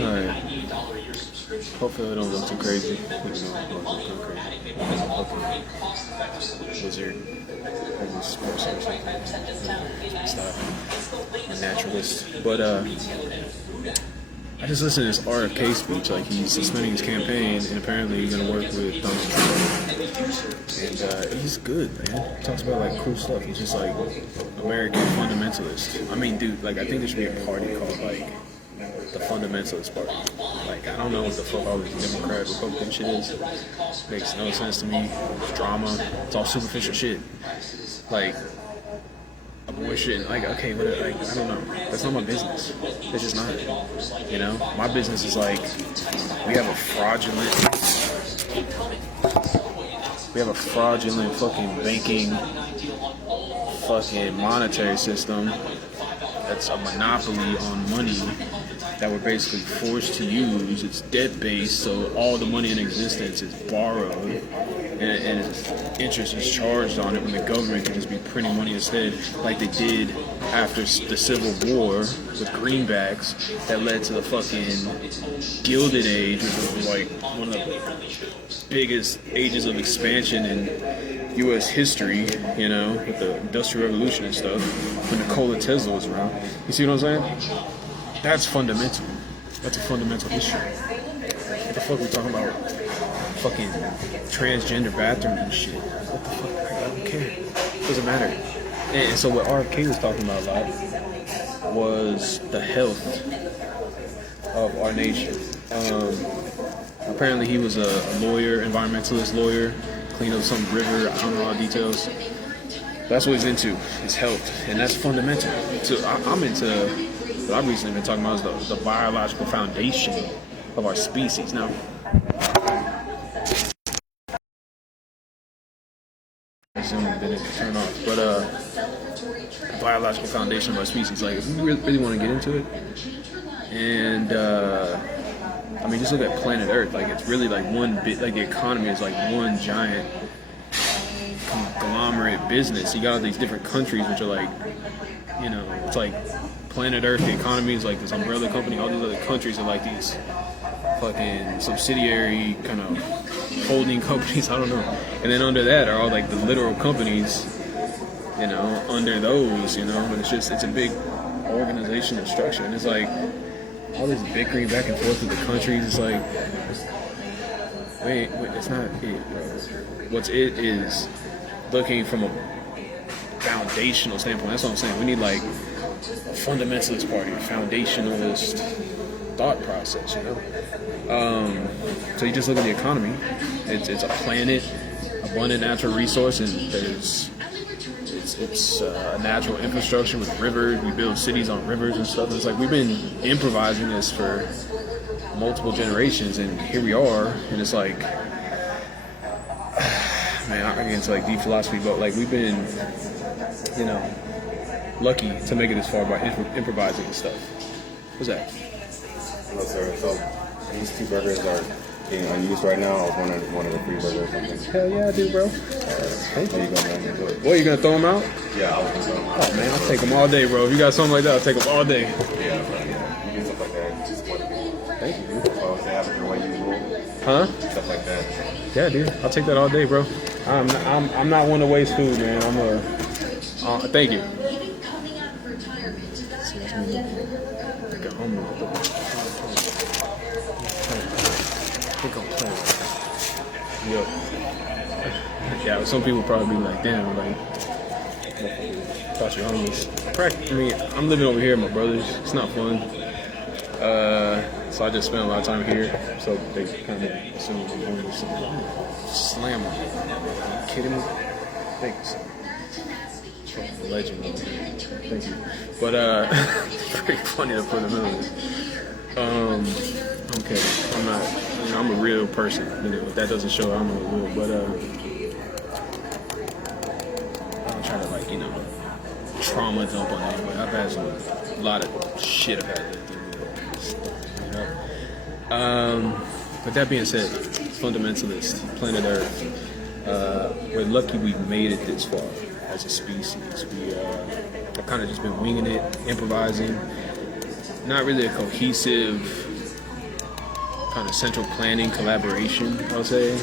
Alright. Hopefully I don't go too crazy. Wizard. Maybe sports or something. Stop. I'm a naturalist. But I just listened to this RFK speech. Like, he's suspending his campaign, and apparently he's gonna work with Donald Trump. And he's good, man. He talks about like cool stuff. He's just like American fundamentalist. I mean, dude, like I think there should be a party called like the Fundamentalist Party. Like, I don't know what the fuck all this Democrat, Republican shit is. Makes no sense to me. It's drama. It's all superficial shit. Like, abortion. Like, okay, what? Like, I don't know. That's not my business. It's just not. You know, my business is like we have a fraudulent fucking banking, fucking monetary system that's a monopoly on money that we're basically forced to use. It's debt-based, so all the money in existence is borrowed, and interest is charged on it when the government can just be printing money instead, like they did after the Civil War with greenbacks that led to the fucking Gilded Age, which was like one of the biggest ages of expansion in U.S. history, you know, with the Industrial Revolution and stuff, when Nikola Tesla was around. You see what I'm saying? That's fundamental. That's a fundamental issue. What the fuck are we talking about? Fucking transgender bathrooms and shit. What the fuck? I don't care. It doesn't matter. And so what RFK was talking about a lot was the health of our nation. Apparently he was a lawyer, environmentalist lawyer, cleaned up some river, I don't know all the details. That's what he's into, his health, and that's fundamental. So I'm into, what I've recently been talking about is the biological foundation of our species. Now, Zoom didn't turn off, but biological foundation of our species. Like, if we really want to get into it, and I mean, just look at planet Earth. Like, it's really like one bit. Like, the economy is like one giant conglomerate business. You got all these different countries, which are like, you know, it's like planet Earth. The economy is like this umbrella company. All these other countries are like these fucking subsidiary kind of holding companies. I don't know. And then under that are all like the literal companies, you know, under those, you know. And it's a big organizational structure. And it's like all this bickering back and forth with the countries. It's like, wait, it's not it, bro. What's it is looking from a foundational standpoint. That's what I'm saying. We need like a fundamentalist party, a foundationalist thought process, you know. So you just look at the economy. It's a planet, abundant natural resource, and it's a natural infrastructure with rivers. We build cities on rivers and stuff. It's like we've been improvising this for multiple generations, and here we are. And it's like, man, I get into like deep philosophy, but like we've been, you know, lucky to make it this far by improvising and stuff. What's that? Hello, sir. So these two burgers are being unused right now. I was wondering one of the free burgers or something. Hell yeah, I do, bro. Thank you. Are you gonna What, you gonna throw them out? Yeah, I was gonna throw them out. Oh man, I'll take them all day, bro. If you got something like that, I'll take them all day. Yeah, but yeah, you do stuff like that. Just want to be. Thank you, dude. So they have it your way you roll. Huh? Stuff like that. Yeah, dude. I'll take that all day, bro. I'm not one to waste food, man. Thank you. Yo. Yeah, some people probably be like, damn, like, thought you're homies. I mean, I'm living over here with my brothers. It's not fun. So I just spend a lot of time here. So they kind of assume I'm homies. Slam them. Are you kidding me? Thanks. Fucking legend over here. Thank you. But, pretty funny to put them in this. Okay, I'm not, you know, I'm a real person. You know, if that doesn't show, I'm a real, but, I don't try to, like, you know, trauma dump on anybody. I've had a lot of shit I've had to deal with, you know. But that being said, fundamentalist, planet Earth, we're lucky we've made it this far as a species. We have kind of just been winging it, improvising. not really a cohesive kind of central planning collaboration, I'll say.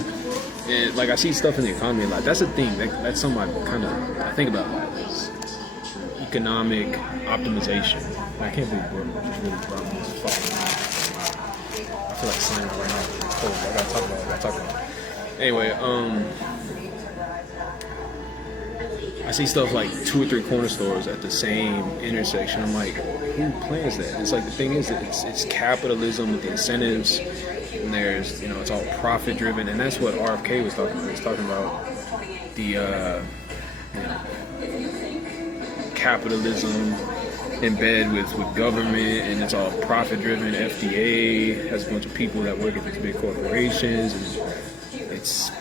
And like I see stuff in the economy a lot. That's the thing. That's something I think about a lot. Is economic optimization. I can't believe we're just really dropping this fucking. I feel like slamming right now. It's cold. I gotta talk about it. Anyway, I see stuff like 2 or 3 corner stores at the same intersection. I'm like, who plans that? It's like the thing is that it's capitalism with the incentives, and there's it's all profit driven, and that's what RFK was talking about. He was talking about the capitalism in bed with government, and it's all profit driven. FDA has a bunch of people that work at these big corporations, and it's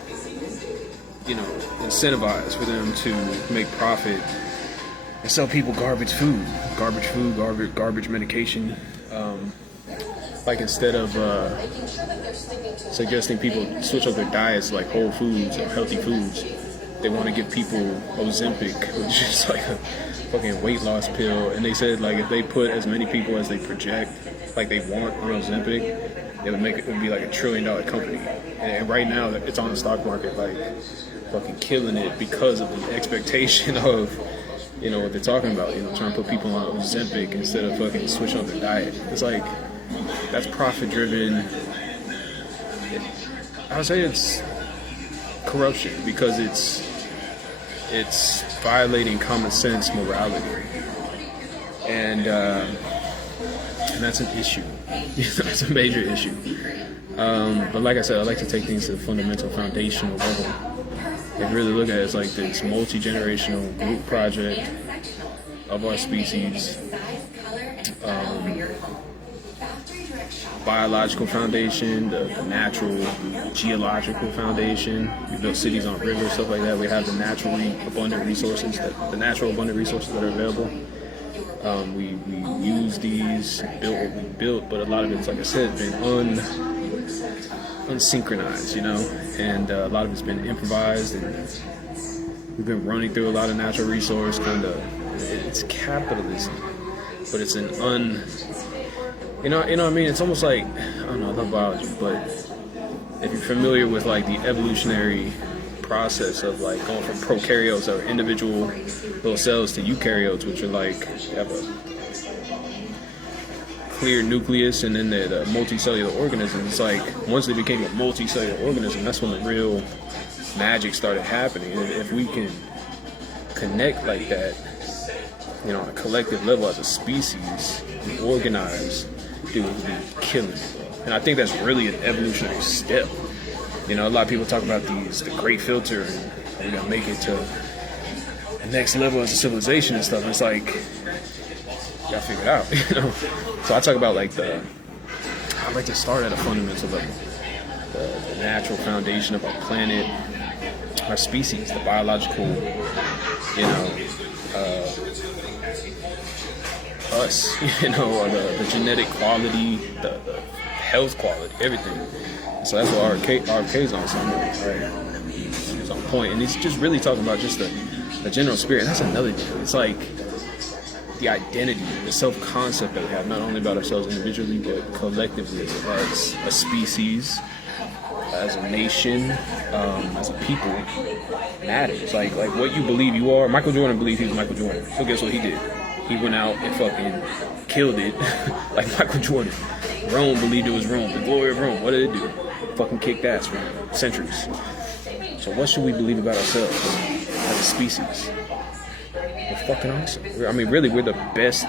incentivized for them to make profit and sell people garbage medication. Like instead of suggesting people switch up their diets like whole foods or healthy foods, they want to give people Ozempic, which is like a fucking weight loss pill. And they said like if they put as many people as they project, like they want on Ozempic, it would be like $1 trillion company. And right now it's on the stock market like fucking killing it because of the expectation of what they're talking about. Trying to put people on Ozempic instead of fucking switching up their diet. It's like that's profit driven. I would say it's corruption because it's violating common sense morality, and that's an issue. It's a major issue. But like I said, I like to take things to the fundamental, foundational level. If you really look at it, it's like this multi-generational group project of our species. Biological foundation, the natural, geological foundation. We built cities on rivers, stuff like that. We have the naturally abundant resources, that are available. We use these, built what we built, but a lot of it's, like I said, been unsynchronized, and a lot of it's been improvised, and we've been running through a lot of natural resource. It's capitalism, but it's an you know what I mean? It's almost like, I don't know about biology, but if you're familiar with like the evolutionary process of like going from prokaryotes or individual little cells to eukaryotes, which are like have a clear nucleus and then the multicellular organism. It's like once they became a multicellular organism, that's when the real magic started happening. And if we can connect like that, on a collective level as a species, and organize, dude, we'll be killing it. And I think that's really an evolutionary step. A lot of people talk about the great filter, and we're gonna make it to the next level as a civilization and stuff. And it's like, you gotta figure it out, So I talk about like I like to start at a fundamental level, the natural foundation of our planet, our species, the biological, us, or the genetic quality, the health quality, everything. So that's what RFK's on something, right? It's on point, and it's just really talking about just the general spirit. That's another thing. It's like the identity, the self-concept that we have, not only about ourselves individually, but collectively as a species, as a nation, as a people, matters. Like what you believe you are. Michael Jordan believed he was Michael Jordan. So guess what he did? He went out and fucking killed it like Michael Jordan. Rome believed it was Rome. The glory of Rome. What did it do? Fucking kicked ass for centuries. So what should we believe about ourselves as a species? We're fucking awesome. I mean, really, we're the best,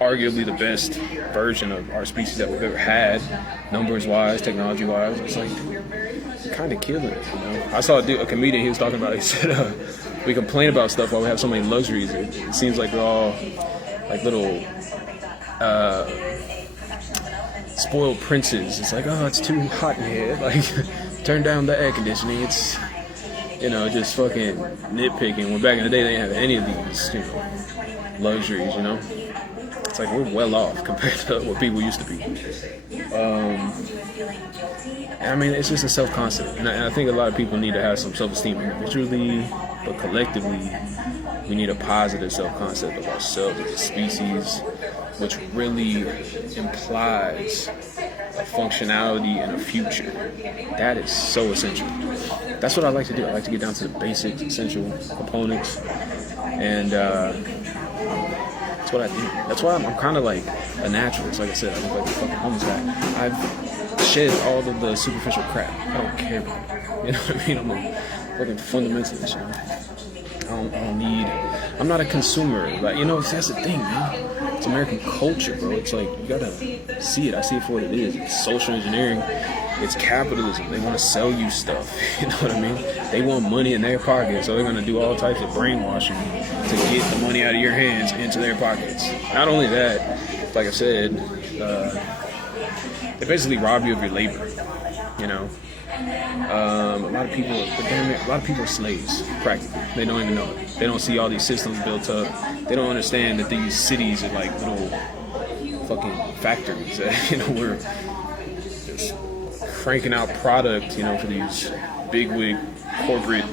arguably the best version of our species that we've ever had, numbers-wise, technology-wise. It's like, kind of killing it, I saw a comedian, he was talking about it. He said, we complain about stuff while we have so many luxuries. It seems like we're all like little spoiled princes. It's like, oh, it's too hot in here. Like, turn down the air conditioning. It's, just fucking nitpicking. When back in the day, they didn't have any of these, luxuries, It's like we're well off compared to what people used to be. I mean, it's just a self-concept. And I think a lot of people need to have some self-esteem individually, but collectively, we need a positive self-concept of ourselves as a species, which really implies a functionality and a future. That is so essential. That's what I like to do. I like to get down to the basic, essential components, and that's what I do. That's why I'm kind of like a naturalist. Like I said, I look like a fucking homeless guy. I've shed all of the superficial crap. I don't care about it. You know what I mean? I'm a fucking fundamentalist, you know? I don't need. I'm not a consumer. Like, you know, that's the thing, man. It's American culture, bro. It's like, you gotta see it. I see it for what it is. It's social engineering. It's capitalism. They want to sell you stuff. You know what I mean? They want money in their pockets, so they're gonna do all types of brainwashing to get the money out of your hands into their pockets. Not only that, like I said, they basically rob you of your labor. You know. A lot of people are slaves, practically. They don't even know it. They don't see all these systems built up. They don't understand that these cities are like little fucking factories that, you know, we're just cranking out product, you know, for these bigwig corporate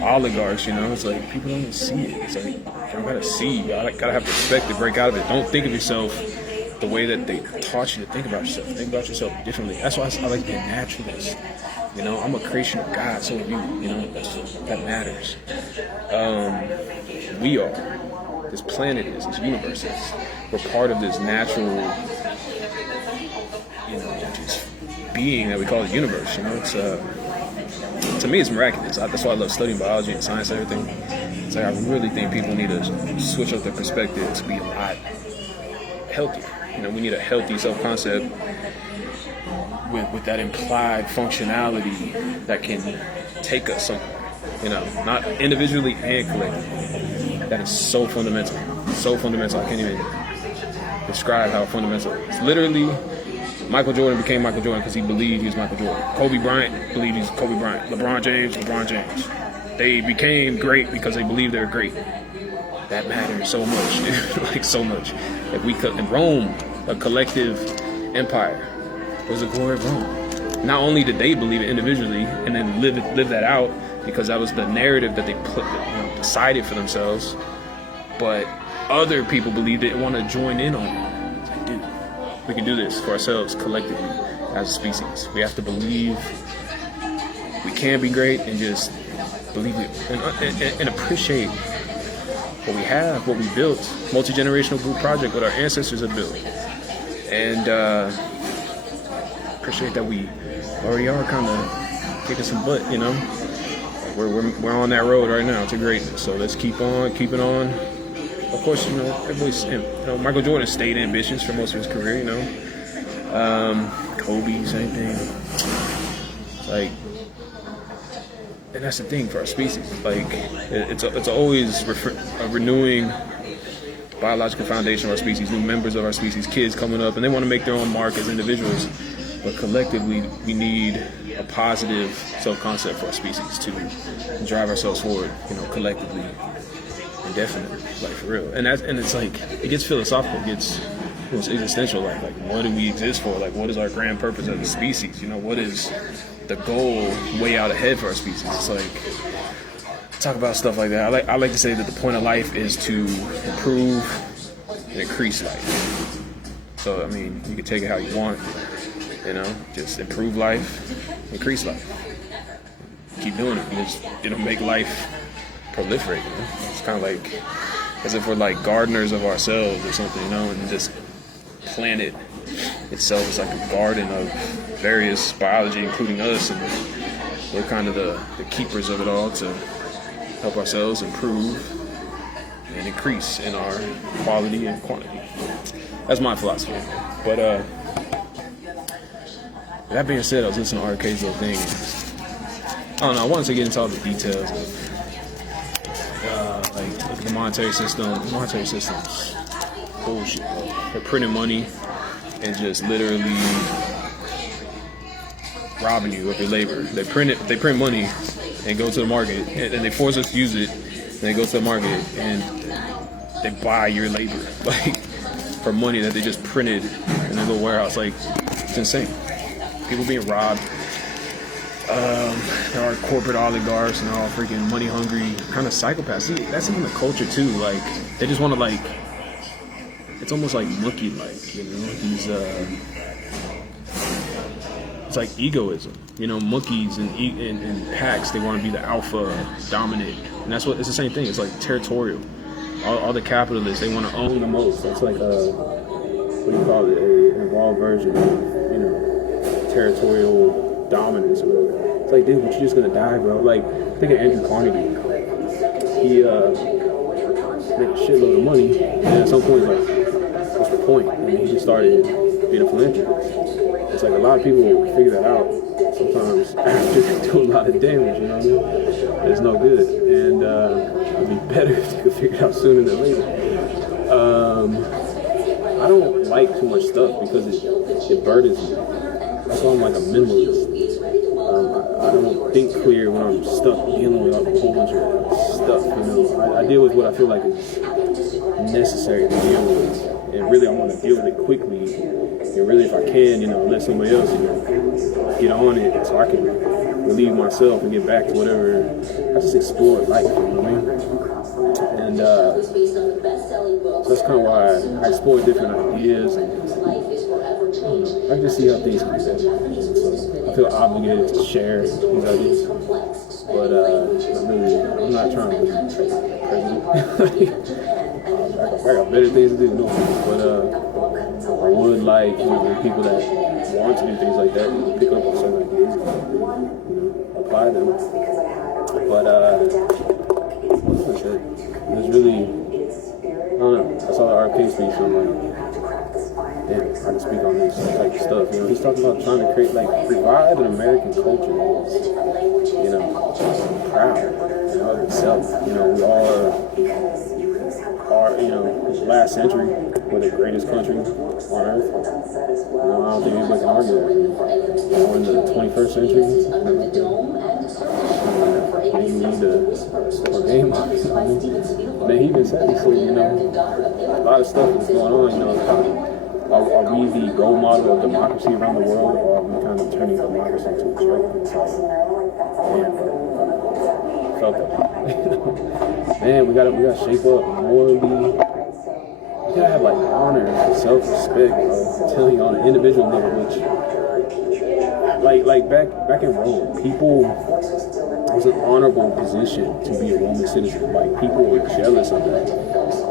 oligarchs, you know. It's like, people don't even see it. It's like, you gotta see. You gotta have respect to break out of it. Don't think of yourself the way that they taught you to think about yourself. Think about yourself differently. That's why I like to be a naturalist. You know, I'm a creation of God, so are you. You know, that matters. We are. This planet is. This universe is. We're part of this natural, you know, just being that we call the universe. You know, it's to me, it's miraculous. That's why I love studying biology and science and everything. It's like, I really think people need to switch up their perspective to be a lot healthier. You know, we need a healthy self-concept with that implied functionality that can take us somewhere. You know, not individually and collectively. That is so fundamental. So fundamental. I can't even describe how fundamental it is. Literally, Michael Jordan became Michael Jordan because he believed he was Michael Jordan. Kobe Bryant believed he's Kobe Bryant. LeBron James. They became great because they believed they were great. That matters so much, dude. Like, so much. Like, in Rome, a collective empire, was the glory of Rome. Not only did they believe it individually and then live that out because that was the narrative that they decided for themselves, but other people believed it and want to join in on it. It's like, dude, we can do this for ourselves collectively as a species. We have to believe we can be great and just believe it and appreciate what we have, what we built, multi-generational group project, what our ancestors have built, and appreciate that we already are kind of kicking some butt, you know. Like we're on that road right now to greatness, so let's keep it on. Of course, you know, everybody's, you know, Michael Jordan stayed ambitious for most of his career, you know. Kobe, same thing. It's like, and that's the thing for our species. Like, it's always a renewing biological foundation of our species, new members of our species, kids coming up, and they want to make their own mark as individuals. But collectively, we need a positive self-concept for our species to drive ourselves forward, you know, collectively, indefinitely, like, for real. And it's like, it gets philosophical, it gets existential, like what do we exist for? Like, what is our grand purpose as a species? You know, what is the goal way out ahead for our species? It's like, talk about stuff like that. I like to say that the point of life is to improve and increase life. So, I mean, you can take it how you want, you know, just improve life, increase life. Keep doing it. It'll make life proliferate, you know? It's kind of like as if we're like gardeners of ourselves or something, you know, and just planet itself is like a garden of various biology, including us, and we're kind of the keepers of it all to help ourselves improve and increase in our quality and quantity. That's my philosophy. But that being said, I was listening to RFK's little thing. I don't know, I wanted to get into all the details of like, look at the monetary system. The monetary system's bullshit, bro. They're printing money and just literally robbing you of your labor. They print money and go to the market, and they force us to use it, and they go to the market and they buy your labor, like, for money that they just printed in a little warehouse. Like, it's insane. People being robbed. There are corporate oligarchs and all freaking money hungry kind of psychopaths. See, that's even the culture too. Like, they just want to, like, it's it's almost like monkey-like, you know. It's like egoism, you know. Monkeys and packs, they want to be the alpha, dominant, and that's what it's the same thing. It's like territorial. All the capitalists, they want to own the most. That's like what do you call it? An evolved version of, you know, territorial dominance or whatever. It's like, dude, but you're just gonna die, bro. Like, think of Andrew Carnegie. He made a shitload of money, and at some point, like, what's the point? And he just started being a philanthropist. It's like a lot of people figure that out sometimes after they do a lot of damage, you know what I mean? It's no good. And it'd be better if they could figure it out sooner than later. I don't like too much stuff because it burdens me. That's why I'm like a minimalist. I don't think clear when I'm stuck dealing with a whole bunch of stuff, you know. I deal with what I feel like is necessary to deal with. And really, I want to deal with it quickly. And really, if I can, you know, let somebody else, you know, get on it so I can relieve myself and get back to whatever. I just explore life, you know what I mean? And so that's kind of why I explore different ideas. And I can just see how things can be better. So I feel obligated to share these ideas. But I'm not trying to be president. I got better things to do, no. But I would like, you know, people that want to do things like that, pick up on some ideas, you know, apply them. But what's it? It was really, I don't know. I saw the RFK speech, so I'm like, damn, I can speak on this type of stuff. You know, he's talking about trying to create, like, revive an American culture that is, you know, proud, you know, of itself. You know, we are, you know, last century, we're the greatest country on earth. You know, I don't think anybody can argue that. We're in the 21st century. Maybe we need to step our game up. Man, he even said, he said, you know, a lot of stuff is going on, you know, are we the role model of democracy around the world, or are we kind of turning democracy into a joke? It's like, man, felt that. Man, we gotta shape up morally. We gotta have like honor and self-respect, bro. I'm telling you, on an individual level, which, like back in Rome, people, it was an honorable position to be a Roman citizen. Like, people were jealous of that.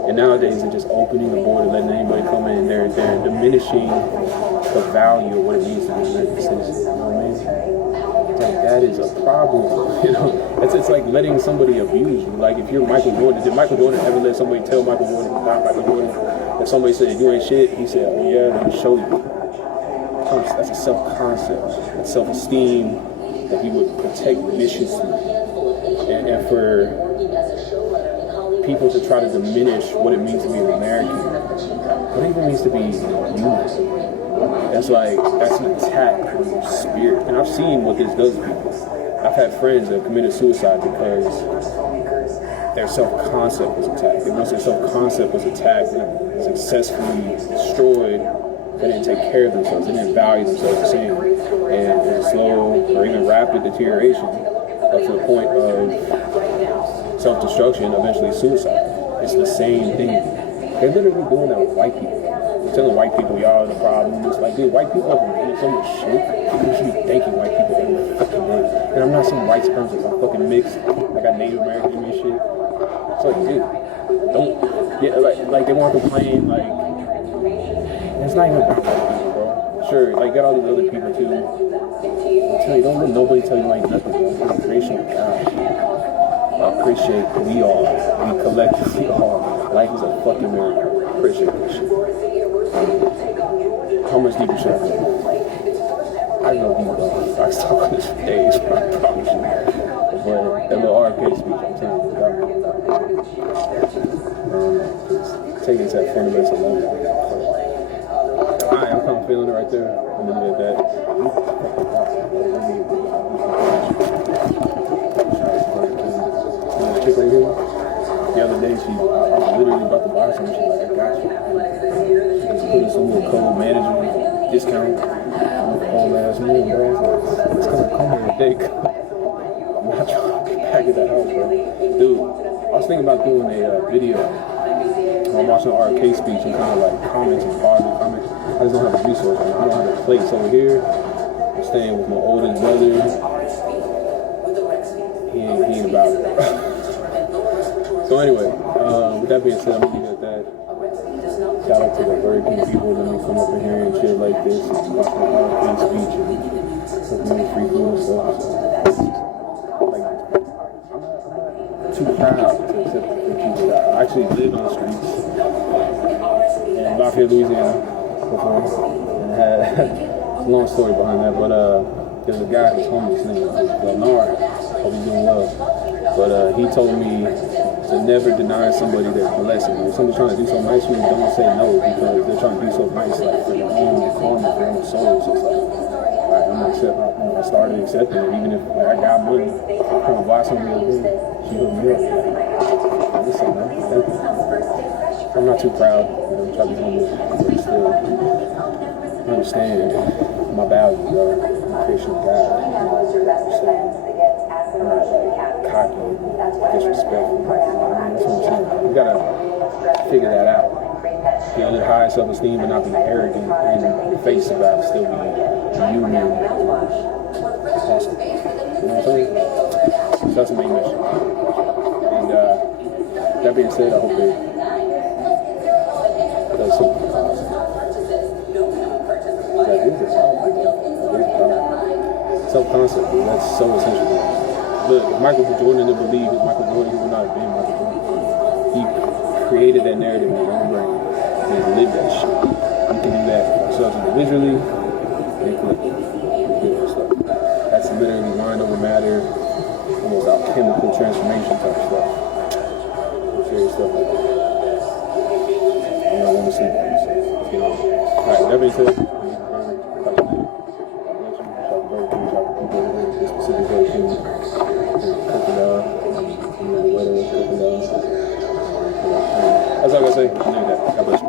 And nowadays, they're just opening the border, letting anybody come in. They're diminishing the value of what it means to be an American citizen. You know what I mean? Like, that is a problem. You know, it's like letting somebody abuse you. Like, if you're Michael Jordan, did Michael Jordan ever let somebody tell Michael Jordan, not Michael Jordan, if somebody said you ain't shit, he said, oh yeah, let me show you. That's a self-concept, that's self-esteem that he would protect viciously. And for people to try to diminish what it means to be an American, what it even means to be human, that's an attack on your spirit. And I've seen what this does to people. I've had friends that committed suicide because their self-concept was attacked. And once their self-concept was attacked and successfully destroyed, they didn't take care of themselves. They didn't value themselves the same. And slow or even rapid deterioration up to the point of self-destruction, eventually suicide. It's the same thing. They're literally doing that with white people. They're telling white people, y'all are the problem. It's like, dude, white people have made so much shit. You should be thanking white people every fucking day. And I'm not some white supremacist. I'm fucking mixed. I got Native American and shit. It's like, dude, don't, yeah, like they want to complain, like, it's not even about white people, bro. Sure, like, got all these other people too. I tell you, don't let nobody tell you you ain't nothing, bro. It's a creation of God. I appreciate who we are. We collectively are. Life is a fucking miracle. I appreciate this shit. How much deeper should I go? I go deep, bro. I can talk on this for days, bro. I promise you. But that little RFK speech, I'm telling you, taking it to that fundamental level. Alright, I'm kind of feeling it right there. I'm gonna leave it at that. Chick right here. The other day, I was literally about to buy something. She's like, I got you. She just put in some little code manager discount. I'm a whole ass meal, bro. It's gonna come here today. I'm not trying to get back at that house, bro. Dude, I was thinking about doing a video I'm watching RFK speech and kind of like commenting, positive comments. I just don't have a resource right now. I don't have a place over here. I'm staying with my oldest brother. He ain't about it. So anyway, with that being said, I'm gonna leave it at that. Shout out to the Burger King people that may come up in here and shit like this and watch my RFK speech and looking at free food and stuff. So, like, I'm too proud to accept the people that I actually lived on the streets in Lafayette, Louisiana before, and had a long story behind that. But there's a guy who's homeless named Leonard. Hope he's doing well. But he told me to never deny somebody that's blessing you. If somebody's trying to do something nice for you, don't say no because they're trying to do something nice like for their own karma, for their own souls. So it's like, all right, I'm gonna accept. I started accepting it, even if like, I got money. I'm trying to buy something the other day. She hooked me up. Listen, man, thank you. I'm not too proud. I'm trying to be humble, but still understand my value, bro. I'm a Christian guy. I'm not like cocky, disrespectful. That's what I'm saying. We gotta figure that out. Be able to high self-esteem and not be arrogant in the face about it, still be you, man. Awesome. You know what I'm saying? So that's the main mission. And that being said, I hope it does something. That is a self-concept, dude. That's so essential. Look, if Michael Jordan didn't believe it, Michael Jordan would not have been Michael Jordan. He created that narrative in his own brain and lived that shit. We can do that for ourselves individually and collectively. Stuff. That's literally mind over matter, almost alchemical transformation type stuff. Serious stuff like that. I want to sleep on this. Alright, that being said, specific Burger King, crocodile, whatever, crocodile. That's all I gotta say. I knew that. God bless you.